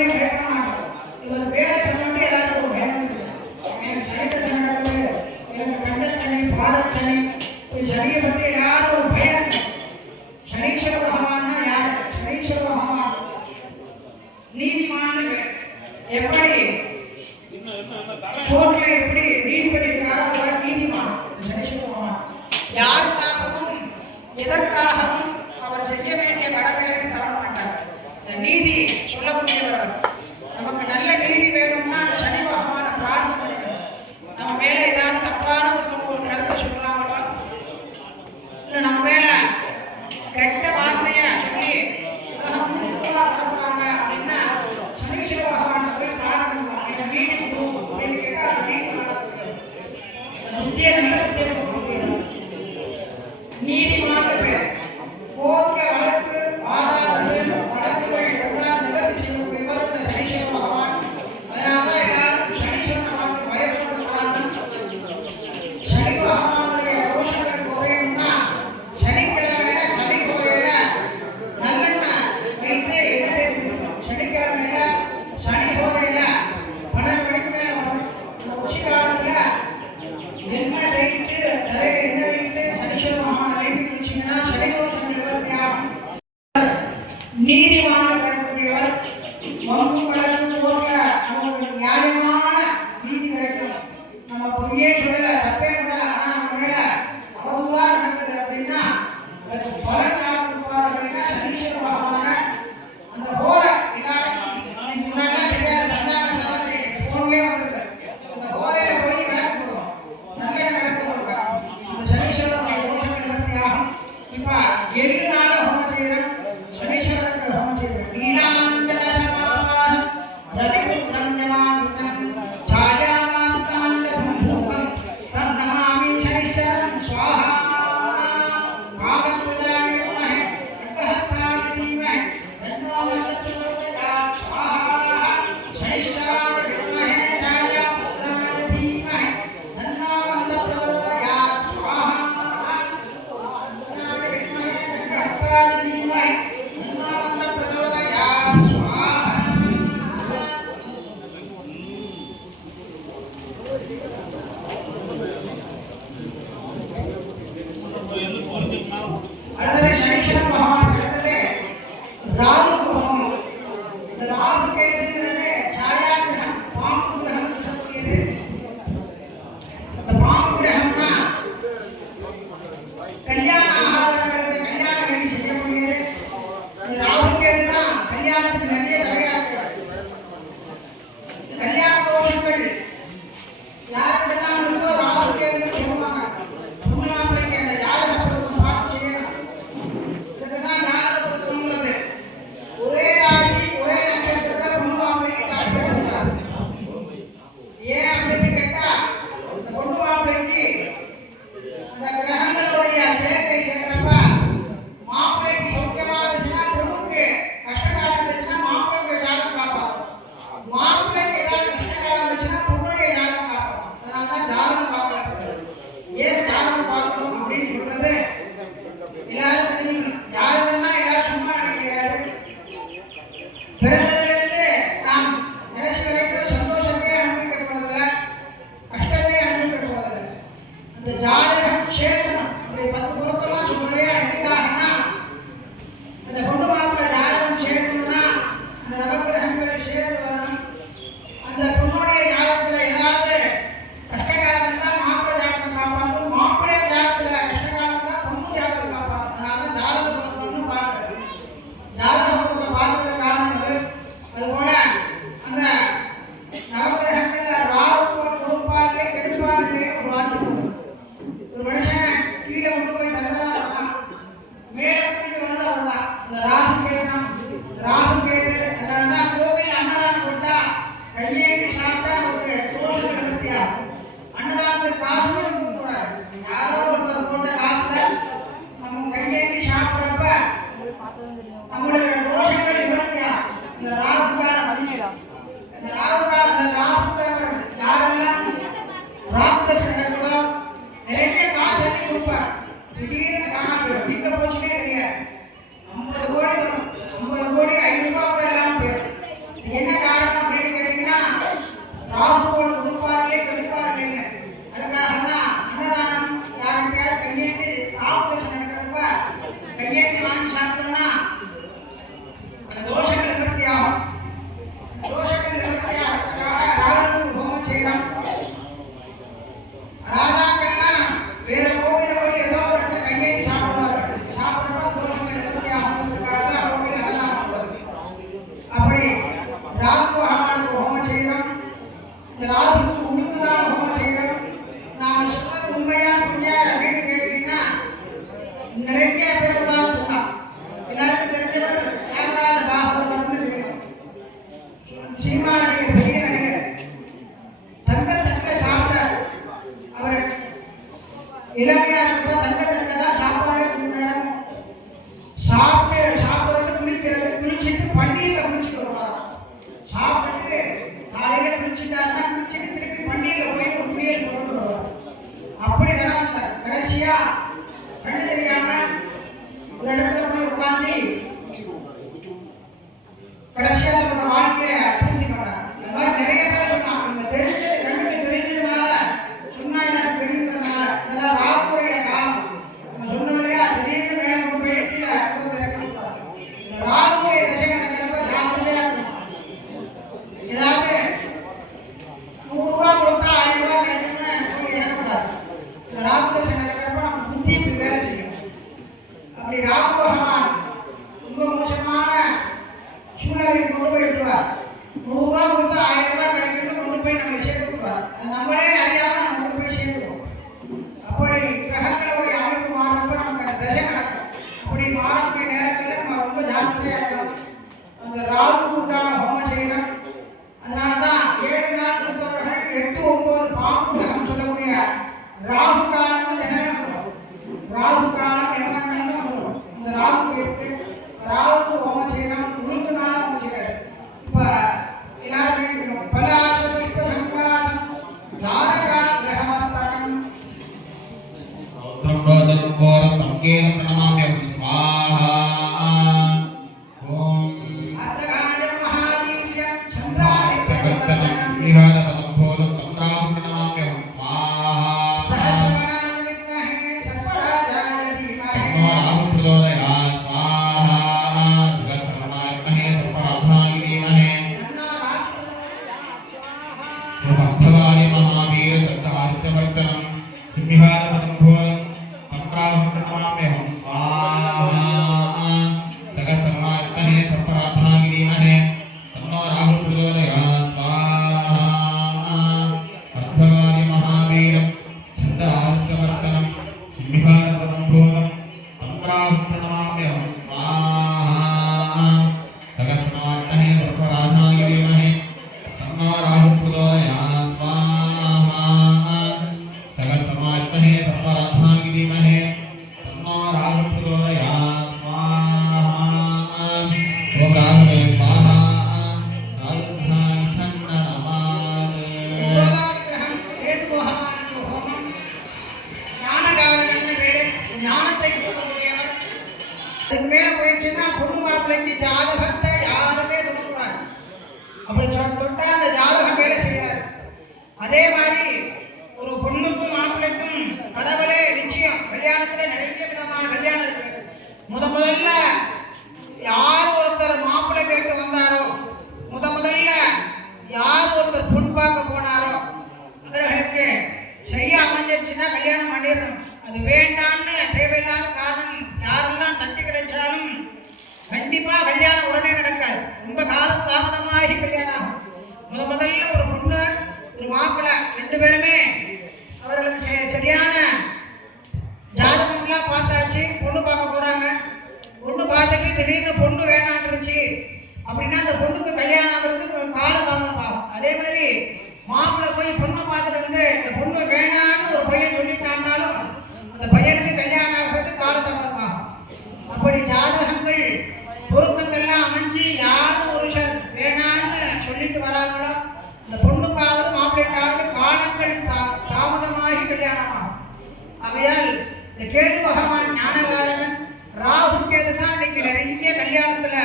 ஒண்ணுமே கேட்க மாட்டோம். இவர் பேரை சொன்னோடனே எல்லாரும் ஒரு பயம் இருக்கு. எனக்கு சனித்த சனி நடக்குது, எனக்கு கண்ட சனி, பாத சனி, சனியை பற்றி எல்லாரும் ஒரு பயம் இருக்கு. சனீஸ்வர பகவான்னா யார்? சனீஸ்வர பகவான் நீதிமான். எப்படி கோர்ட்ல எப்படி நீதிபதி இருக்காரோ அது நீதிமான் சனீஸ்வர பகவான். யாருக்காகவும் எதற்காகவும் அவர் செய்ய வேண்டிய கடமைகளை தவற மாட்டார். இந்த நீதி சொல்லக்கூடியவர். நமக்கு நல்ல நீதி வேணும்னா அந்த சனி பகவான பிரார்த்தனை பண்ணிக்கணும். நம்ம மேல ஏதாவது தப்பான ஒரு கருத்தை சொல்லலாமா, இல்ல நம்ம மேல கெட்ட வார்த்தைய சொல்லி பரப்புறாங்க அப்படின்னா சனீஸ்வர பகவான் போய் பிரார்த்தனை பண்ணுவாங்க. நீதி அப்படின்னு கேட்டா அது நீதிமான பேர். கோர்ட்ல வழக்கு வழக்குகள் எல்லாம் நிவர்த்தி செய்யக்கூடியவர் இந்த சனீஸ்வர பகவான். அதனாலதான் எல்லாரும் சனீஸ்வரனை பார்த்து பயப்படுறது காரணம். சனி பகவானுடைய தோஷங்கள் குறையணும்னா சனிக்கிழமையில சனி கோயில நல்லெண்ணெய் வைத்து எண்ணெய் குடிக்கணும். சனிக்கிழமையில சனி கோயில 12 மணிக்கு மேல வரும். இந்த உச்சி காலத்துல எண்ணெய் வைத்து தலையில எண்ணெய் வைத்து சனீஸ்வர பகவானை வைத்து குடிச்சீங்கன்னா சனி தோஷம் நிவர்த்தியாகும். நீதிமான் வரக்கூடியவர். வம்பு வழக்கு கோர்ட்ல அவங்களுக்கு நியாயமான நீதி கிடைக்கும். நம்ம பொய்யே சொல்லல, தப்பே சொல்லல, ஆனா நம்ம மேல அவதூறா நடக்குது அப்படின்னா அதுக்கு பலன் யார் கொடுப்பார் அப்படின்னா சனீஸ்வர பகவான. அந்த ஹோர எல்லாரும் இன்னைக்கு முன்னாடிலாம் தெரியாது, பஞ்சாங்கத்தான் தெரியும், போன்லயே வந்திருக்கு. அந்த ஹோரையில போய் விளக்கு கொடுக்கும், நல்லெண்ணெய் விளக்கு கொடுக்கும். அந்த சனீஸ்வரனுடைய தோஷம் நிவர்த்தியாகும். இப்ப 7 நாள் ஹோமம் செய்யறோம், சனீஸ்வரனுக்கு ஹோமம் செய்யறோம். நீலாஞ்சன சமாவாசம் ரவிபுத்திரம் ஞமாகிருதம் சாயாமாந்தாண்ட சம்பூகம் தம் நமாமி சனீஸ்வரம் ஸ்வாஹா. பாகபுஜாய நமஹ அங்கஹஸ்தாய தீமஹ தன்னோ மந்தப்ரச்சோதயாத் ஸ்வாஹா. சனீஸ்வராய நமஹ சாயாபுத்ராய தீமஹ தன்னோ மந்தப்ரச்சோதயாத் ஸ்வாஹா. அடுத்தது சனீஸ்வர பகவான். அடுத்தது ராகு பகவான். இந்த ராகு கேதுங்கிறது சாயா கிரகம், பாம்பு கிரகம் சொல்லக்கூடியது. இந்த பாம்பு கிரகம்னா கல்யாணம் ஆகாதவர்களுக்கு கல்யாணம் வேண்டி செய்யக்கூடியது. ராகு கேது தான் கல்யாணத்துக்கு நிறைய தடையாக்குறாரு. கல்யாண தோஷங்கள் யாருக்கெல்லாம் இருக்கோ ராகு கேதுன்னு சொல்லுவாங்க. மாப்பிள்ளைக்கு அந்த ஜாதக பொருத்தம் பார்த்து செய்யணும். இதுக்குதான் ஜாதக பொருத்தம்ங்கிறது. ஒரே ராசி ஒரே நட்சத்திரத்தை பொண்ணு மாப்பிள்ளைக்கு காட்டக்கூடாது. ஏன் அப்படின்னு கேட்டா இந்த பொண்ணு மாப்பிள்ளைக்கு அந்த கிரகங்களுடைய சேர்க்கை சேர்க்கிறப்ப மாப்பிள்ளைக்கு சௌக்கியமா இருந்துச்சுன்னா பொண்ணுக்கு கஷ்டகாலம் இருந்துச்சுன்னா மாப்பிள்ளையுடைய ஜாதகம் காப்பாற்றும். மாப்பிள்ளைக்கு ஏதாவது கஷ்டகாலம் இருந்துச்சுன்னா பொண்ணுடைய ஜாதகம் காப்பாற்றும். அதனாலதான் ஜாதகம் பார்க்கறது. ஏன் ஜாதகம் பார்க்கணும் அப்படின்னு சொல்றது எல்லாரும் தெரியும். யாருன்னா எல்லாரும் சும்மா நினைக்கிறாரு. பிறந்ததிலிருந்து நாம் கடைசி வரைக்கும் சந்தோஷத்தையே அனுபவிக்க போறதில்லை, கஷ்டத்தையே அனுபவிக்க போறதில்லை. அந்த ஜாதகம் சேர்க்கணும். அப்படி 10 பொருத்தெல்லாம் சொல்லலையா? எதுக்காகனா அந்த பொண்ணு மாப்பிள்ளை ஜாதகம் சேர்க்கணும்னா அந்த நவகிரகங்கள் சேர்ந்து வரணும். அந்த பொண்ணுடைய ஜாதகத்துல ஏதாவது கஷ்டகாலம் இருந்தா மாப்பிள்ளை ஜாதகம் காப்பாற்றும், மாப்பிள்ளை ஜாதகத்துல கஷ்டகாலம் இருந்தா பொண்ணு ஜாதகம் காப்பாற்றும். அதனால ஜாதக பொருத்தம்னு பார்க்கறது. ஜாதக பொருத்தம் பார்க்கறது காரணம் அது. அதுபோல அந்த நவகிரகங்கள்ல ராகு கொடுப்பார்லே கெடுப்பார்லே ஒரு வார்த்தை உண்டு. ஒரு மனுஷன் கீழே கொண்டு போய் தள்ளதான் வரலாம், மேலே கொண்டு வரதான் வரலாம். இந்த ராகு கேது தான். ராகு கேது. அதனாலதான் கோவில் அன்னதானம் போட்டா கையேந்தி சாப்பிட்டா ஒரு தோஷம் நிவர்த்தியா. அன்னதானத்துக்கு காசு கொடுக்க கூடாது. யாரோ ஒருத்தர் போட்ட காசுல நம்ம கையேந்தி சாப்பிட்றப்ப நம்மளுடைய தோஷங்கள் நிவர்த்தியா. இந்த ராகுகாலம் அந்த ராகுகாலம் அந்த ராகுங்கிறவர் யாரெல்லாம் ராகுதசை நடக்குதோ நிறைய காசு அள்ளி கொடுப்பார். திடீர்னு காணாம போயிடும், எங்க போச்சுன்னே தெரியாது. 50 கோடி வரும், 50 கோடி 500 ரூபாய் கூட இல்லாம போயிடும். என்ன காரணம் அப்படின்னு கேட்டீங்கன்னா ராகுவோடு கொடுப்பார்களே கெடுப்பார்களே அதுக்காக தான் அன்னதானம் யாருக்கையாவது கையேந்தி ராகு தசை நடக்கிறப்ப கையேந்தி வாங்கி சாப்பிட்டோம்னா அந்த தோஷங்கள் நிவர்த்தி ஆகும். தோஷங்கள் நிவர்த்தி ஆகிறதுக்காக ராகுக்கு ஹோமம் செய்யறோம். ராஜாக்கள்லாம் வேற கோவில போய் ஏதோ ஒரு இடத்துல கையேந்தி சாப்பிடுவார்கள். சாப்பிடுறப்ப தோஷங்கள் நிவர்த்தி ஆகிறதுக்காக அவங்க அன்னதானம் பண்றது. அப்படி ராகு பகவானுக்கு ஹோமம் செய்யறோம். இந்த ராகுக்கு உளுந்துதான் ஹோமம் செய்யறோம். நான் சொல்றது உண்மையா பொய்யா அப்படின்னு கேட்டீங்கன்னா நிறைய பேர் உதாரணம் சொல்லலாம். எல்லாருக்கும் தெரிஞ்சவர் தியாகராஜ பாகவதர்னு தெரியும். சினிமா நடிகர், பெரிய நடிகர். தங்கத்தட்டில் சாப்பிட்டார். அவர் இளமையா இருக்கப்ப தங்கத்தட்டில் தான் சாப்பாடே கொடுத்தாரு. சாப்பிடுறது குளிக்கிறது, குளிச்சுட்டு பன்னீர்ல குளிச்சுட்டு வருவார். சாப்பிட்டு காலையில குளிச்சுட்டாருன்னா குளிச்சுட்டு திருப்பி பன்னீர்ல போய் குளியல் கொண்டு வருவார். அப்படி தானே வந்தார். கடைசியா கண்ணு தெரியாம ஒரு இடத்துல போய் உட்கார்ந்து கடைசியா தன்னோட வாழ்க்கைய பூர்த்தி பண்ணார். அது மாதிரி நிறைய பேர் சொன்னாங்க. இங்க தெரிஞ்சது கண்ணுக்கு தெரிஞ்சதுனால சொன்னா எனக்கு தெரிஞ்சுக்கிறதுனால இதெல்லாம் ராகுடைய காலம். நம்ம சொன்னதையா திடீர்னு மேல கொண்டு போய் கீழே திறக்க இந்த ராகுடைய திசை நடக்கிறப்ப ஜாக்கிரதையா இருக்கணும். ஏதாவது 100 ரூபாய் கொடுத்தா 1000 ரூபாய் கிடைக்கும்னு போய் இறக்கக்கூடாது. இந்த ராகு திசை நடக்கிறப்ப நம்ம புத்தி இப்படி வேலை செய்யணும். அப்படி ராகு பகவான் ரொம்ப மோசமான சூழ்நிலையை கொண்டு போய் விட்டுருவார். 100 ரூபாய் கொடுத்தா 1000 ரூபாய் கிடைக்கும்னு கொண்டு போய் நம்மளை சேர்த்து விட்டுருவார். அது நம்மளே அறியாம நம்ம கொண்டு போய் சேர்த்துருவோம். அப்படி கிரகங்களுடைய அமைப்பு மாறுறப்ப நமக்கு அந்த திசை நடக்கும். அப்படி மாறக்கூடிய நேரங்களில் நம்ம ரொம்ப ஜாக்கிரதையா இருக்கணும். அந்த ராகுக்கு உண்டான ஹோமம் செய்யணும். அதனாலதான் 7 நாள் கொடுத்தவர்கள் 8, 9 பாம்பு கிரகம் சொல்லக்கூடிய ராகு காலம் தினமே வந்துடும். ராகு காலம் எவ்வளவு வந்துடும். இந்த ராகுக்கு இருக்கு. ராகுக்கு ஹோமம் செய்யணும். உளுத்துனால ஹோமம் செய்யறாரு. இப்ப எல்லாரும் வேண்டிக்கணும். பலாச புஷ்ப சங்காசம் தாரகா கிரகமஸ்தகம் ரௌத்ரம் கோரம் தங்கேன பிரணமாம்யம் ஸ்வாஹா. ஓம் அர்த்தகாய மகாவீர்யம் சந்திராதித்ய தகத்தனம் விஹார பதம் போதம் தத்ராம் பிரணமாம்யம் ஸ்வாஹா. சஹஸ்ரநாம வித்மஹே சர்வராஜாய தீமஹி ராகு பிரச்சோதயாத் ஸ்வாஹா. சகஸ்ரநாம வித்மஹே சர்வராஜாய தீமஹி. भक्तवादी महावीर सत्तार्चवर्तनम सिंहार संभोधम तंत्रावं प्रणमाम्यहं स्वाहा. सगसमात्मने सपराधागिरीमहे तन्नो राहु प्रचोदयात् स्वाहा. भक्तवादी महावीर सत्तार्चवर्तनम सिंहार संभोधम तंत्रावं प्रणमाम्यहं स्वाहा. सगसमात्मने सपराधागिरीमहे तन्नो राहु प्रचोदयात् स्वाहा. सगसमात्मने सपराधागिरीमहे तन्नो राहु प्रचोदयात् स्वाहा. ओम राहवे स्वाहा. राहुधाय छन्ननमादे. கிரகம் கேது பகவானுக்கு ஹோமம். ஞானகாரகன்னு பேரு. ஞானத்தை கொடுக்கக்கூடியவர். அதுக்கு மேல போயிடுச்சுன்னா பொண்ணு மாப்பிள்ளைக்கு ஜாதகத்தை யாருமே தொடக்கூடாது. அப்படி தொட்டா அந்த ஜாதகம் வேலை செய்யாது. அதே மாதிரி ஒரு பொண்ணுக்கும் மாப்பிள்ளைக்கும் கடவுளே நிச்சயம். கல்யாணத்துல நிறைய விதமான கல்யாணம் இருக்கு. முதல்ல யார் ஒருத்தர் மாப்பிள்ளை கேட்டு வந்தாரோ, முதல்ல யார் ஒருத்தர் பொண்ணு பார்க்க போனாரோ அவர்களுக்கு சரியா அமைஞ்சிருச்சுன்னா கல்யாணம் பண்ணிடணும். அது வேண்டான்னு தேவையில்லாத காரணம் யாரெல்லாம் தட்டி கிடைச்சாலும் கண்டிப்பா கல்யாணம் உடனே நடக்காது. ரொம்ப கால தாமதமாகி கல்யாணம் ஆகும். முதல்ல ஒரு பொண்ணு ஒரு மாப்பிள்ளை 2 பேருமே அவர்களுக்கு சரியான ஜாதகம் எல்லாம் பார்த்தாச்சு. பொண்ணு பார்க்க போறாங்க. பொண்ணு பார்த்துட்டு திடீர்னு பொண்ணு வேணான்றுச்சு அப்படின்னா அந்த பொண்ணுக்கு கல்யாணம் ஆகுறதுக்கு ஒரு கால தாமதம் ஆகும். அதே மாதிரி மாப்பிள்ளை போய் பொண்ணை பார்த்துட்டு வந்து இந்த பொண்ணு வேணான்னு ஒரு பையன் சொல்லிட்டான்னாலும் அந்த பையனுக்கு கல்யாணம் ஆகுறது கால தாமதம் ஆகும். அப்படி ஜாதகங்கள் பொருத்தங்கள்லாம் அமைஞ்சு யார் புருஷன் வேணான்னு சொல்லிட்டு வராங்களோ அந்த பொண்ணுக்காவது மாப்பிள்ளைக்காவது காலங்கள் தாமதமாகி கல்யாணம் ஆகும். ஆகையால் இந்த கேது பகவான் ஞானகாரகன். ராகு கேது தான் இன்னைக்கு நிறைய கல்யாணத்துல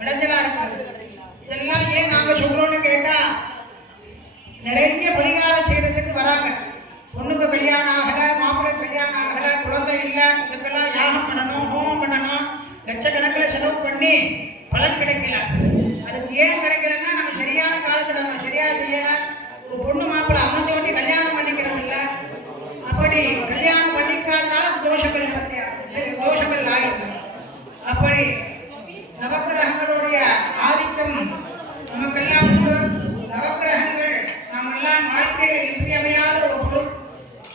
இடைஞ்சலா இருக்கிறது. இதெல்லாம் ஏன் நாங்க சொல்றோம்னு கேட்டா நிறைய பரிகாரம் செய்யறதுக்கு வராங்க. பொண்ணுக்கு கல்யாணம் ஆகல, மாப்பிள்ளை கல்யாணம் ஆகல, குழந்தை இல்லை, இதுக்கெல்லாம் யாகம் பண்ணணும், ஹோமம் பண்ணணும், லட்சக்கணக்கில் செலவு பண்ணி பலன் கிடைக்கல. அதுக்கு ஏன் கிடைக்கலன்னா நம்ம சரியான காலத்துல நம்ம சரியா செய்யல. ஒரு பொண்ணு மாப்பிள்ளை அமைஞ்சோட்டி கல்யாணம் பண்ணிக்கிறது இல்லை. அப்படி கல்யாணம் பண்ணிக்காதனால தோஷங்கள் தோஷங்கள் ஆயிருக்கு. அப்படி நவக்கிரகங்களுடைய ஆதிக்கம் நமக்கெல்லாம் உண்டு. நவக்கிரகங்கள் நாமெல்லாம் வாழ்க்கையில் இன்றியமையாத ஒரு பொருள்.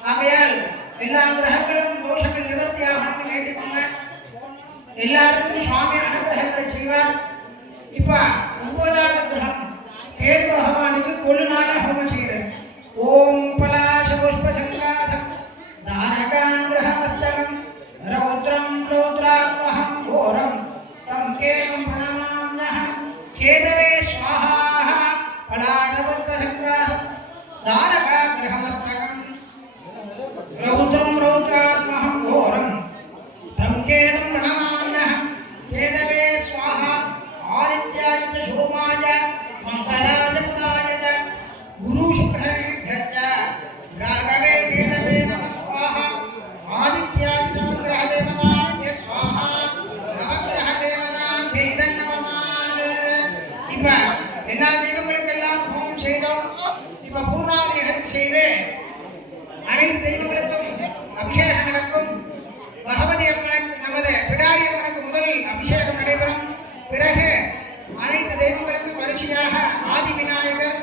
ஆகையால் எல்லா கிரகங்களும் தோஷங்கள் நிவர்த்தி ஆகணும்னு வேண்டிக்கொள்ள எல்லாருக்கும் சுவாமி அனுகிரகங்களை செய்வார். இப்ப 9வது கிரகம் கேது பகவானுக்கு கொள்ளுநாள ஹோமம் செய்கிறது. ஓம் பலாச புஷ்ப சங்காசம் தாரகாங்கிரகமஸ்தகம் ரௌத்ரம் ரௌத்ராத்மஹம் கோரம் தம் கேதம் பிரணமாம்யஹம் கேதவே ஸ்வாஹா பலாச புஷ்ப சங்காசம் தாரகாங்கிரகமஸ்தகம் ரௌத்ரம் ரௌத்ராத்மஹம் கோரம் தம் கேதம் பிரணமாம்யஹம் கேதவே ஸ்வாஹா ஆதித்யாய ச சோமாய மங்களாய புதாய ச குரு சுக்ரநேभ्यः च ராகவே கேதவே நமः ஸ்வாஹா ஆதித்யாய நவக்கிரக தேவதாய ஸ்வாஹா நவக்கிரக தேவதாய இதன்னவமாத். இப்ப எல்லா தெய்வங்களுக்கெல்லாம் ஹோமம் செய்தோம். இப்ப பூர்ணாவதி நிகழ்ச்சி செய்து அனைத்து தெய்வங்களுக்கும் அபிஷேகம் நடக்கும். பகவதி அம்மனுக்கு நமது பிடாரி அம்மனுக்கு முதல் அபிஷேகம் நடைபெறும். பிறகு அனைத்து தெய்வங்களுக்கும் வரிசையாக ஆதி விநாயகர்,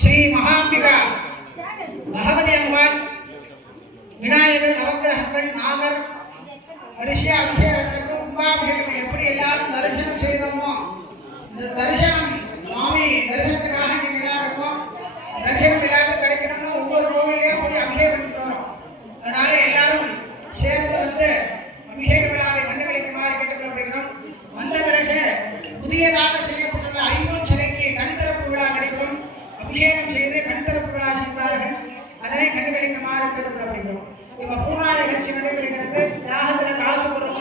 ஸ்ரீ மகாம்பிகா, பகவதி அம்பாள், விநாயகர், நவக்கிரகங்கள், நாகர் வரிசையா அபிஷேகத்துக்கு கும்பாபிஷேகத்துக்கு எப்படி எல்லாரும் தரிசனம் செய்தோமோ இந்த தரிசனம் சுவாமி தரிசனத்துக்காக நீங்க எல்லாருக்கும் தரிசனம் எல்லாருக்கும் கிடைக்கணும்னு ஒவ்வொரு கோவிலே போய் அபிஷேகம் பண்ணிட்டு வரோம். அதனால எல்லாரும் சேர்ந்து வந்து அபிஷேக விழாவை கண்டுகளிக்குமாறு கேட்டுக்கொள்ளப்படுகிறோம். வந்த பிறகு புதியதாக செய்யப்பட்டுள்ள ஐம்பொன் சிலைக்கு கண் திறப்பு விழா நடைபெறும். அபிஷேகம் செய்து கண் திறப்பு விழா செய்வார்கள். அதனை கண்டுகளிக்குமாறு கேட்டுக்கொள்ளப்படுகிறோம். இப்ப பூர்ணாதி நிகழ்ச்சி நடைபெறுகிறது. யாகத்துல காசு பொருள்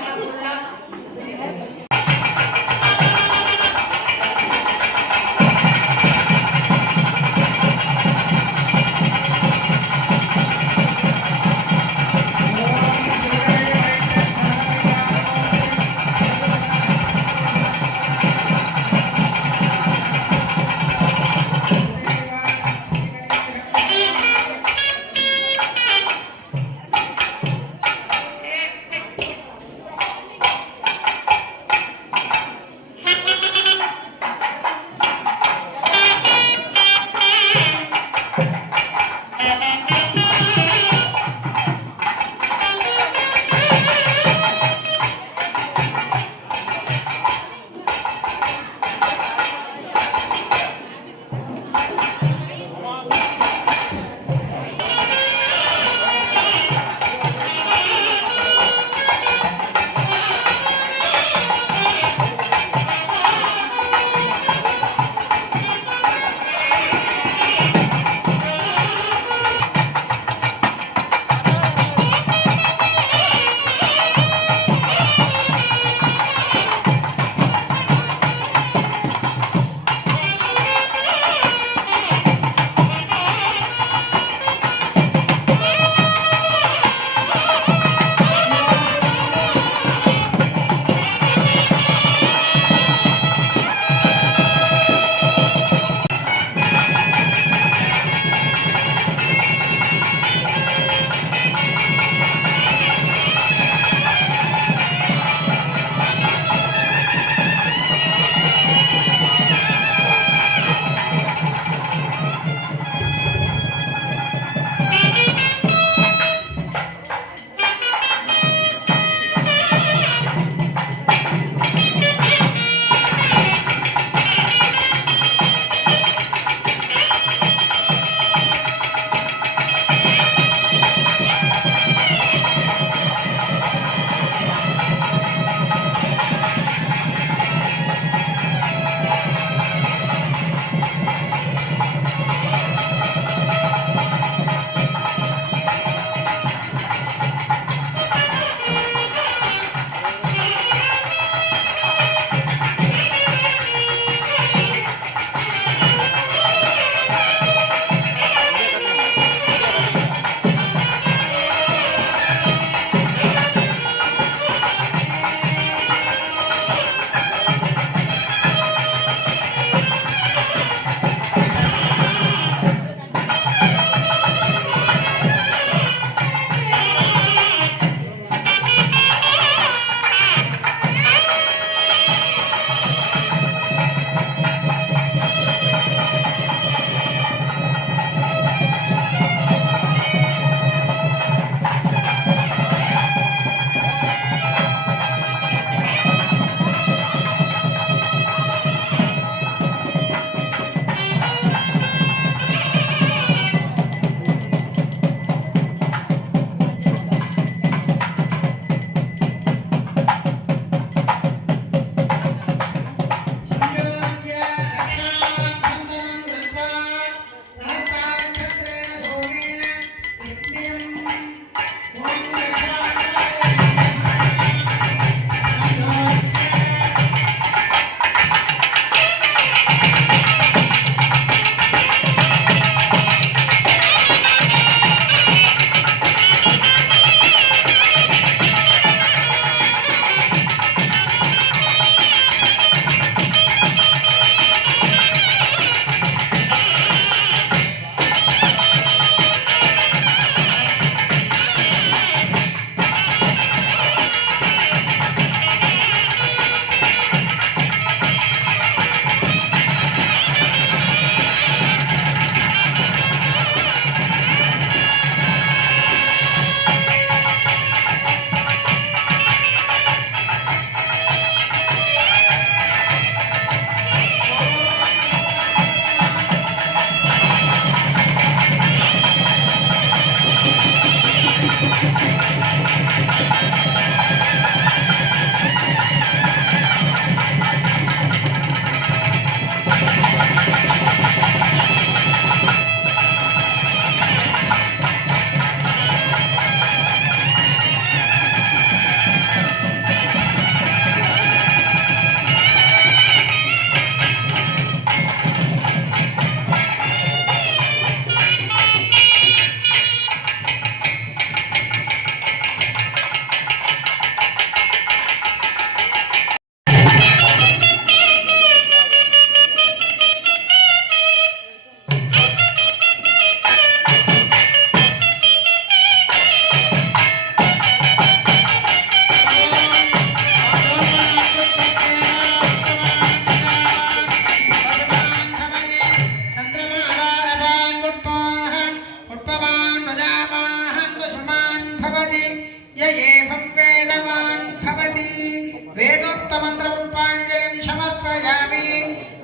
समर्पयामि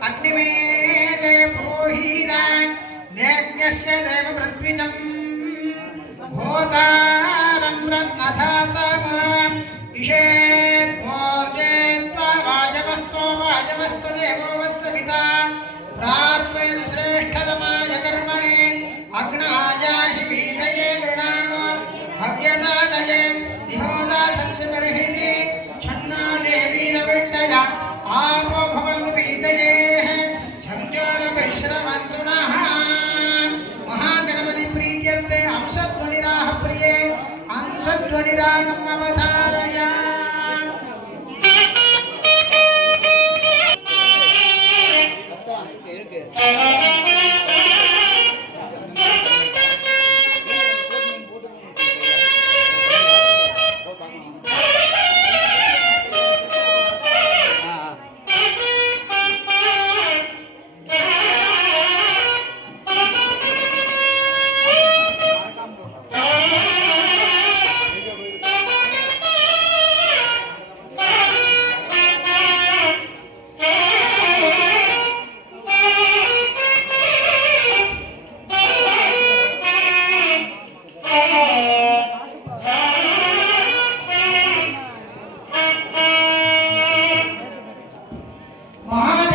अग्निमेले पुरोहिता यज्ञस्य देव पृथ्वीजम् होतारं रत्नधातमम् इषेत्मोर्जेत्वा वाजवस्तो देवो वस्सविता प्रार्पयतु श्रेष्ठतमाय कर्मणे अग्नाया हि वीतये गृणानो हव्यदादये दिहोदा संसिबर्हिषि छन्ना देवीरविड्डया आपो भवन्तु वीतये संयोरविश्रमन्तु नः महागणपति प्रीत्यर्थे अंशध्वनिराः प्रिये अंशध्वनिरागम् अवधारय महान